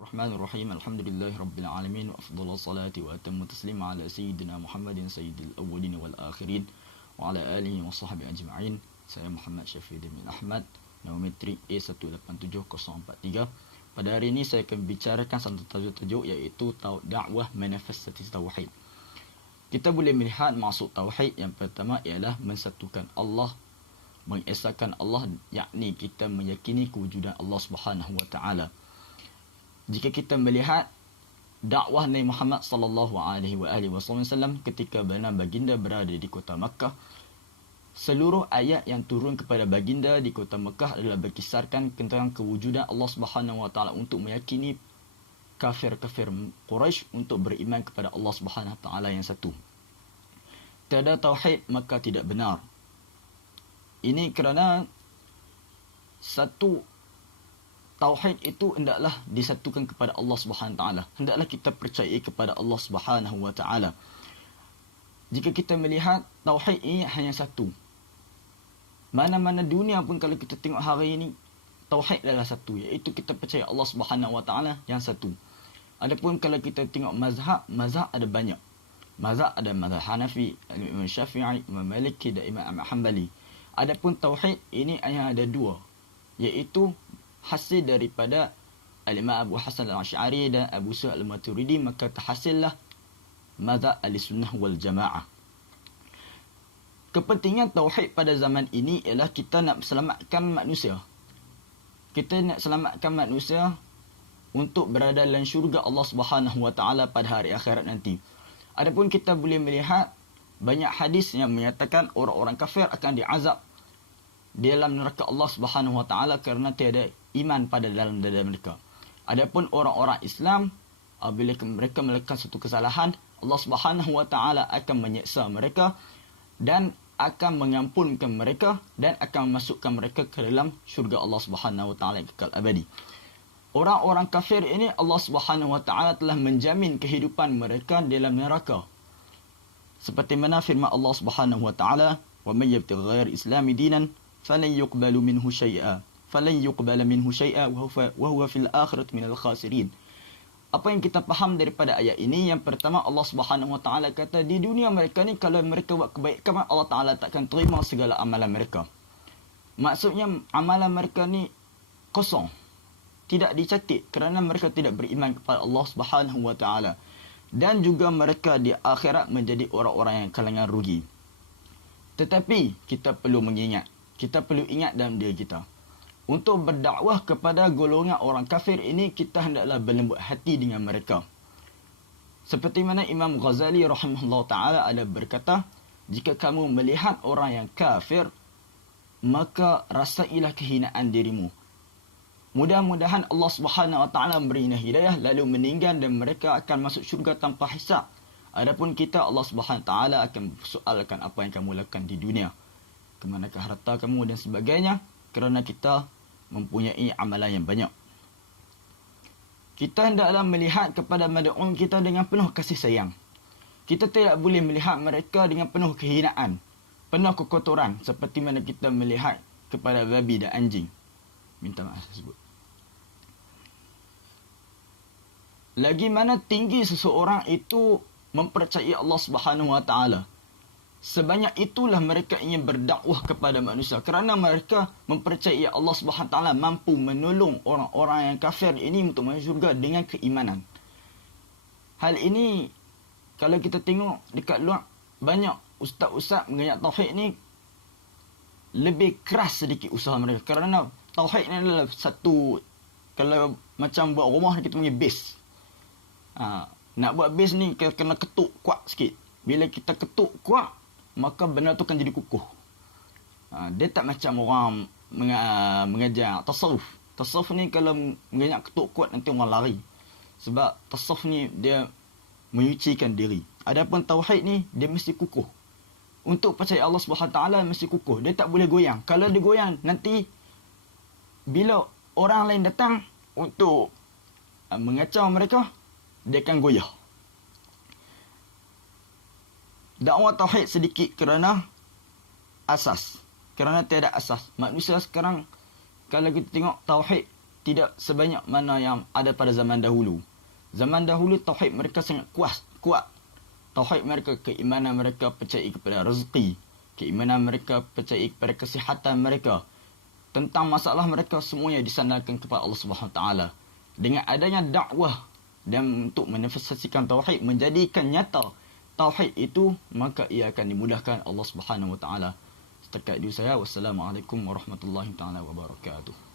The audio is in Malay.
Bismillahirrahmanirrahim. Alhamdulillahirabbil alamin wa afdhalus salati wa atammu taslima ala sayyidina Muhammadin sayyidil awwalin wal akhirin wa ala alihi wa sahbihi ajma'in. Saya Muhammad Syafiuddin bin Ahmad, Naumetrik A187043. Pada hari ini saya akan bicarakan satu tajuk iaitu dakwah manifestasi tauhid. Kita boleh melihat maksud tauhid yang pertama ialah mensatukan Allah, mengesahkan Allah, yakni kita meyakini kewujudan Allah Subhanahu wa taala. Jika kita melihat dakwah Nabi Muhammad sallallahu alaihi wasallam ketika baginda berada di kota Makkah, seluruh ayat yang turun kepada baginda di kota Makkah adalah berkisarkan tentang kewujudan Allah Subhanahu wa taala untuk meyakini kafir-kafir Quraisy untuk beriman kepada Allah Subhanahu wa taala yang satu. Tiada tauhid maka tidak benar. Ini kerana satu tauhid itu hendaklah disatukan kepada Allah Subhanahu wa taala. Hendaklah kita percaya kepada Allah Subhanahu wa taala. Jika kita melihat tauhid ini hanya satu. Mana-mana dunia pun kalau kita tengok hari ini, tauhid adalah satu, iaitu kita percaya Allah Subhanahu wa taala yang satu. Adapun kalau kita tengok mazhab ada banyak. Mazhab ada mazhab Hanafi, Imam Syafi'i, Imam Maliki dan Imam Ahmad Hanbali. Adapun tauhid ini hanya ada dua, iaitu hasil daripada Al-Imam Abu Hasan Al-Asy'ari dan Abu Sa'id Al-Maturidi, maka terhasillah mazhab Ahlussunnah wal Jamaah. Kepentingan tauhid pada zaman ini ialah kita nak selamatkan manusia. Kita nak selamatkan manusia untuk berada dalam syurga Allah Subhanahu wa taala pada hari akhirat nanti. Adapun kita boleh melihat banyak hadis yang menyatakan orang-orang kafir akan diazab di dalam neraka Allah Subhanahu wa taala kerana tiada iman pada dalam dada mereka. Adapun orang-orang Islam, apabila mereka melakukan satu kesalahan, Allah Subhanahu wa taala akan menyeksa mereka dan akan mengampunkan mereka dan akan memasukkan mereka ke dalam syurga Allah Subhanahu wa taala yang kekal abadi. Orang-orang kafir ini Allah Subhanahu wa taala telah menjamin kehidupan mereka dalam neraka. Seperti mana firman Allah Subhanahu wa taala, "Wa may yabtaghi ghayra islami dinan falan yuqbalu minhu syai'a wa huwa fil akhirati minal khasirin." Apa yang kita faham daripada ayat ini? Yang pertama, Allah Subhanahu wa taala kata di dunia mereka ni kalau mereka buat kebaikan, Allah taala takkan terima segala amalan mereka. Maksudnya amalan mereka ni kosong, tidak dicatat kerana mereka tidak beriman kepada Allah Subhanahu wa taala. Dan juga mereka di akhirat menjadi orang-orang yang kalangan rugi. Tetapi kita perlu mengingat, kita perlu ingat dalam diri kita, untuk berdakwah kepada golongan orang kafir ini, kita hendaklah berlembut hati dengan mereka. Seperti mana Imam Ghazali rahimahullah ta'ala ada berkata, jika kamu melihat orang yang kafir, maka rasailah kehinaan dirimu. Mudah-mudahan Allah Subhanahu wa taala memberi hidayah lalu meninggal dan mereka akan masuk syurga tanpa hisab. Adapun kita, Allah Subhanahu wa taala akan soalkan apa yang kamu lakukan di dunia. Kemanakah harta kamu dan sebagainya, kerana kita mempunyai amalan yang banyak. Kita hendaklah melihat kepada mad'un kita dengan penuh kasih sayang. Kita tidak boleh melihat mereka dengan penuh kehinaan, penuh kekotoran, seperti mana kita melihat kepada babi dan anjing. Minta maaf saya sebut. Lagi mana tinggi seseorang itu mempercayai Allah Subhanahu wa taala, sebanyak itulah mereka ingin berdakwah kepada manusia kerana mereka mempercayai Allah Subhanahu wa taala mampu menolong orang-orang yang kafir ini untuk masuk syurga dengan keimanan. Hal ini kalau kita tengok dekat luar, banyak ustaz-ustaz mengajar tauhid ni lebih keras sedikit usaha mereka kerana tauhid ni adalah satu, kalau macam buat rumah kita punya base. Nak buat base ni kena ketuk kuat sikit. Bila kita ketuk kuat, maka benda tu akan jadi kukuh. Dia tak macam orang mengajar tasawuf. Tasawuf ni kalau mengajar ketuk kuat, nanti orang lari. Sebab tasawuf ni dia menyucikan diri. Adapun tauhid ni dia mesti kukuh. Untuk percaya Allah Subhanahu wa taala mesti kukuh. Dia tak boleh goyang. Kalau dia goyang, nanti bila orang lain datang untuk mengacau mereka, dia akan goyah. Dakwah tauhid sedikit kerana asas. Kerana tiada asas. Manusia sekarang, kalau kita tengok tauhid tidak sebanyak mana yang ada pada zaman dahulu. Zaman dahulu tauhid mereka sangat kuat. Tauhid mereka, keimanan mereka percaya kepada rezeki, keimanan mereka percaya kepada kesihatan mereka. Tentang masalah mereka semuanya disandarkan kepada Allah Subhanahu Wa Taala. Dengan adanya dakwah dan untuk manifestasikan tauhid, menjadikan nyata tauhid itu, maka ia akan dimudahkan Allah Subhanahu Wa Taala. Setakat itu saya. Wassalamualaikum warahmatullahi taala wabarakatuh.